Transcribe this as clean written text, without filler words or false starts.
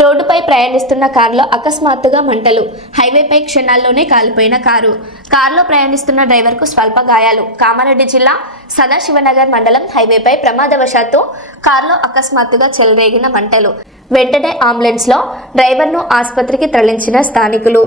రోడ్డుపై ప్రయాణిస్తున్న కారులో అకస్మాత్తుగా మంటలు. హైవేపై క్షణాల్లోనే కాలిపోయిన కారులో ప్రయాణిస్తున్న డ్రైవర్కు స్వల్ప గాయాలు. కామారెడ్డి జిల్లా సదాశివనగర్ మండలం హైవేపై ప్రమాదవశాత్తు కారులో అకస్మాత్తుగా చెలరేగిన మంటలు. వెంటనే అంబులెన్స్లో డ్రైవర్ను ఆసుపత్రికి తరలించిన స్థానికులు.